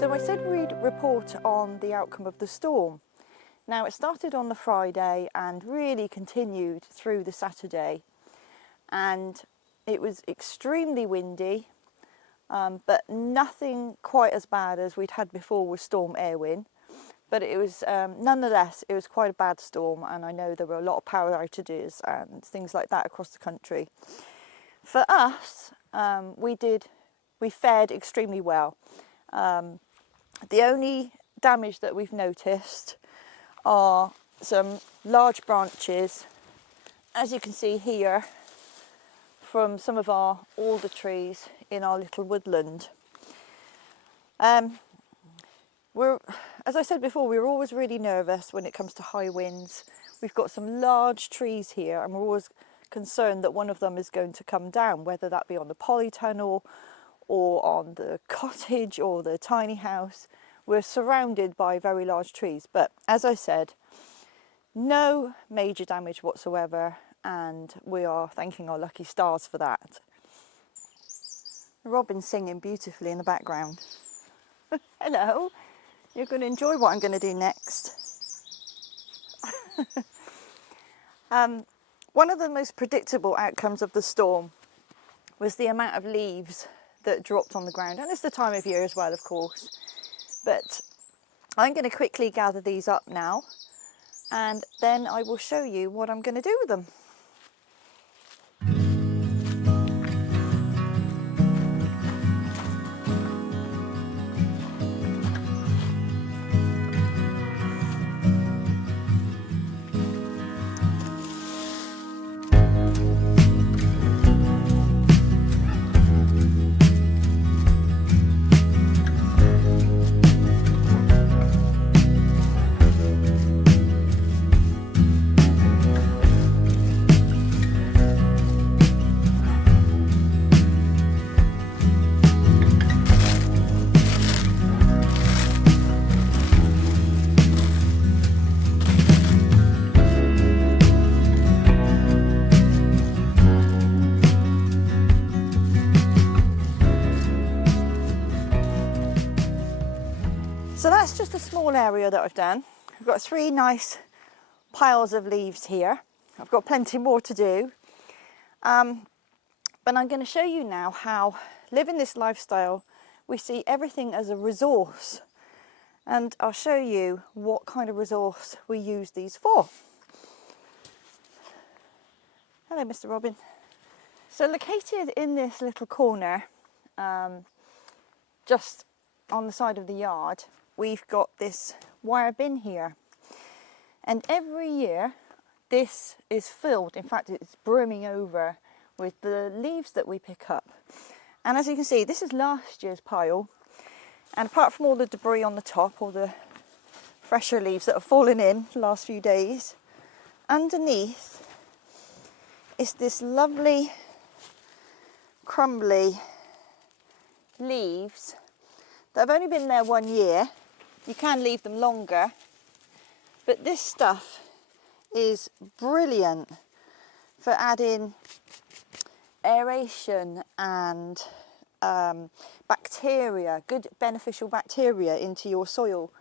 So I said we'd report on the outcome of the storm. Now it started on the Friday and really continued through the Saturday, and it was extremely windy, but nothing quite as bad as we'd had before with Storm Erwin. But it was nonetheless, it was quite a bad storm, and I know there were a lot of power outages and things like that across the country. For us, we fared extremely well. The only damage that we've noticed are some large branches, as you can see here, from some of our alder trees in our little woodland. As I said before, we're always really nervous when it comes to high winds. We've got some large trees here, and we're always concerned that one of them is going to come down, whether that be on the polytunnel or on the cottage or the tiny house. We're surrounded by very large trees, but as I said, no major damage whatsoever, and we are thanking our lucky stars for that. The robin's singing beautifully in the background. Hello, you're going to enjoy what I'm going to do next. One of the most predictable outcomes of the storm was the amount of leaves that dropped on the ground, and it's the time of year as well, of course. But I'm going to quickly gather these up now, and then I will show you what I'm going to do with them. So that's just a small area that I've done. I've got 3 nice piles of leaves here. I've got plenty more to do. But I'm going to show you now how, living this lifestyle, we see everything as a resource. And I'll show you what kind of resource we use these for. Hello, Mr. Robin. So located in this little corner, just on the side of the yard, we've got this wire bin here, and every year this is filled, in fact it's brimming over with the leaves that we pick up. And as you can see, this is last year's pile, and apart from all the debris on the top, all the fresher leaves that have fallen in the last few days, underneath is this lovely crumbly leaves that have only been there 1 year. You can leave them longer, but this stuff is brilliant for adding aeration and bacteria, good beneficial bacteria into your soil.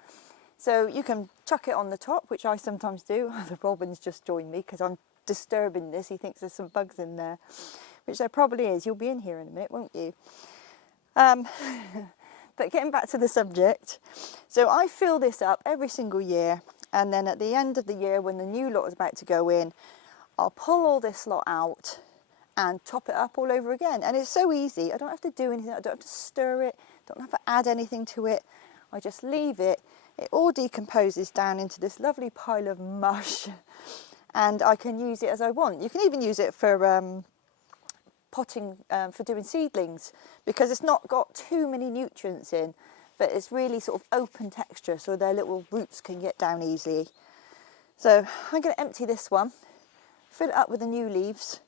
So you can chuck it on the top, which I sometimes do. The robin's just joined me because I'm disturbing this. He thinks there's some bugs in there, which there probably is. You'll be in here in a minute, won't you? But getting back to the subject, so I fill this up every single year, and then at the end of the year when the new lot is about to go in, I'll pull all this lot out and top it up all over again. And it's so easy. I don't have to do anything. I don't have to stir it, don't have to add anything to it. I just leave it. It all decomposes down into this lovely pile of mush, and I can use it as I want. You can even use it for potting, for doing seedlings, because it's not got too many nutrients in, but it's really sort of open texture, so their little roots can get down easily. So I'm going to empty this one, fill it up with the new leaves,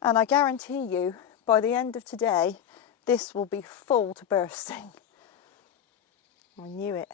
and I guarantee you by the end of today this will be full to bursting. I knew it.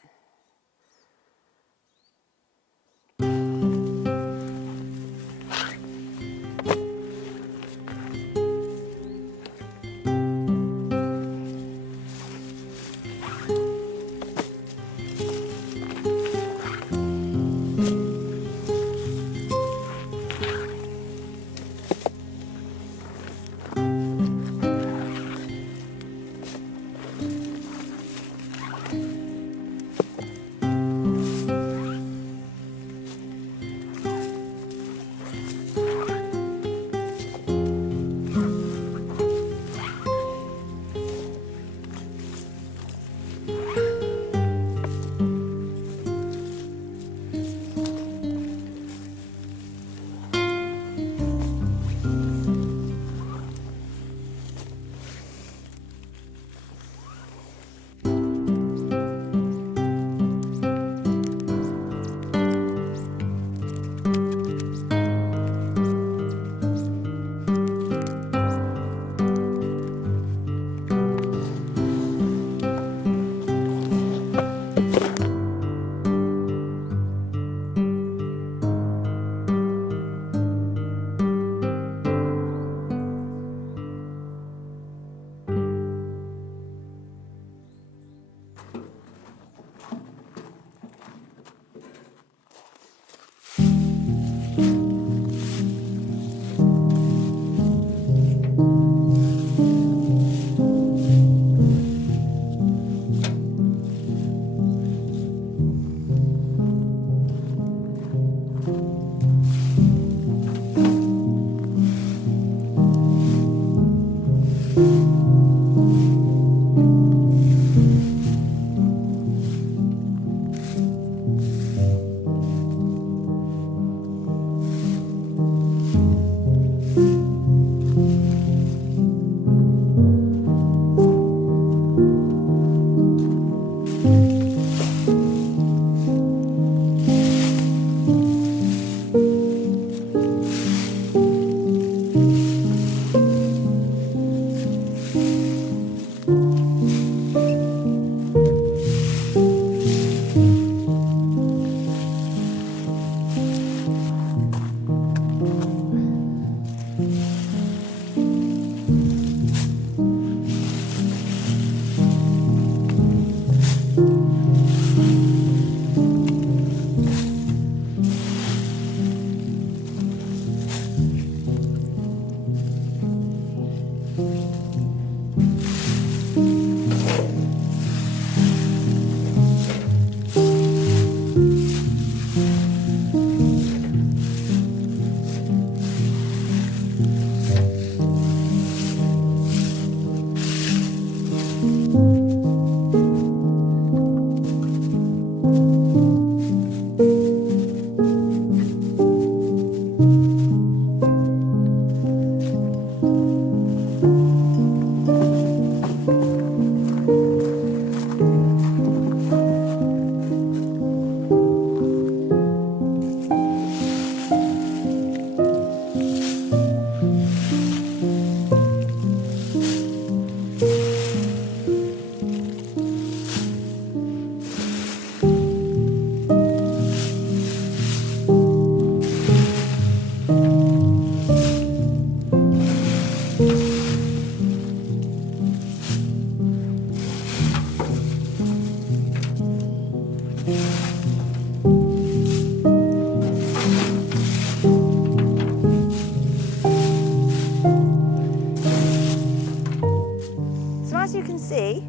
see,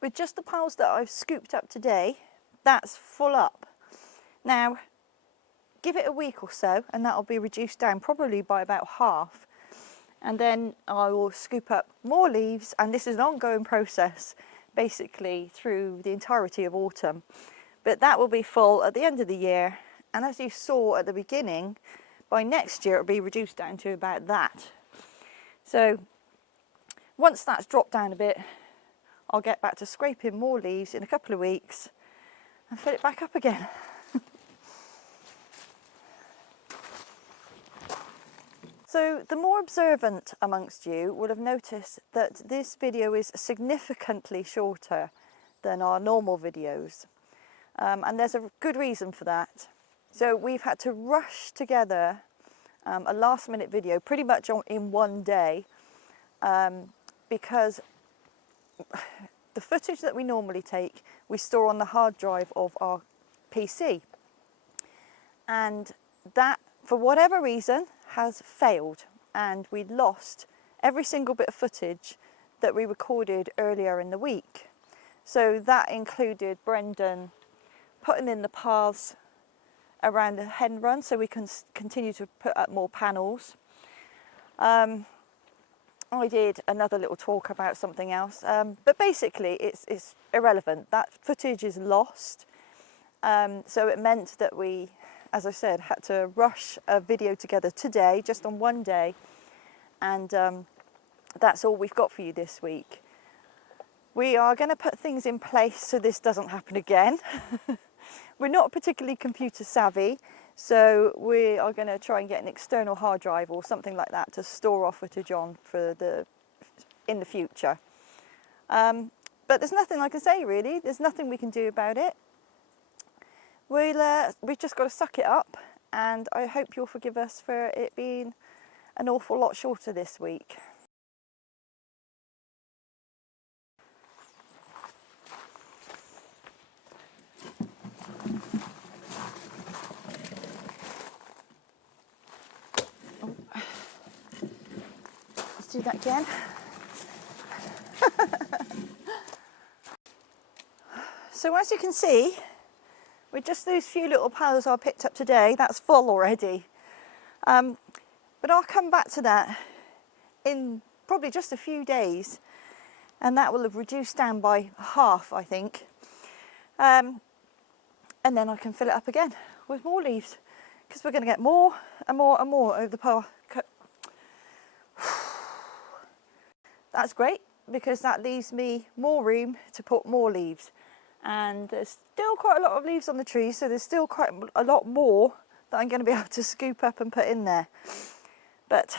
with just the piles that I've scooped up today, that's full up. Now, give it a week or so and that'll be reduced down probably by about half. And then I will scoop up more leaves, and this is an ongoing process basically through the entirety of autumn. But that will be full at the end of the year, and as you saw at the beginning, by next year it'll be reduced down to about that. So once that's dropped down a bit, I'll get back to scraping more leaves in a couple of weeks and fill it back up again. So the more observant amongst you will have noticed that this video is significantly shorter than our normal videos. And there's a good reason for that. So we've had to rush together a last minute video pretty much in one day because the footage that we normally take we store on the hard drive of our PC, and that for whatever reason has failed, and we lost every single bit of footage that we recorded earlier in the week. So that included Brendan putting in the paths around the hen run so we can continue to put up more panels. I did another little talk about something else, but basically it's irrelevant. That footage is lost. So it meant that we, as I said, had to rush a video together today, just on one day, and that's all we've got for you this week. We are going to put things in place so this doesn't happen again. We're not particularly computer savvy, so we are going to try and get an external hard drive or something like that to store our footage on in the future. But there's nothing I can say really. There's nothing we can do about it. We've just got to suck it up, and I hope you'll forgive us for it being an awful lot shorter this week. Let's do that again. So as you can see, with just those few little piles I picked up today, that's full already. But I'll come back to that in probably just a few days, and that will have reduced down by half, I think. And then I can fill it up again with more leaves, because we're going to get more and more and more over the pile. That's great, because that leaves me more room to put more leaves. And there's still quite a lot of leaves on the tree, so there's still quite a lot more that I'm going to be able to scoop up and put in there. But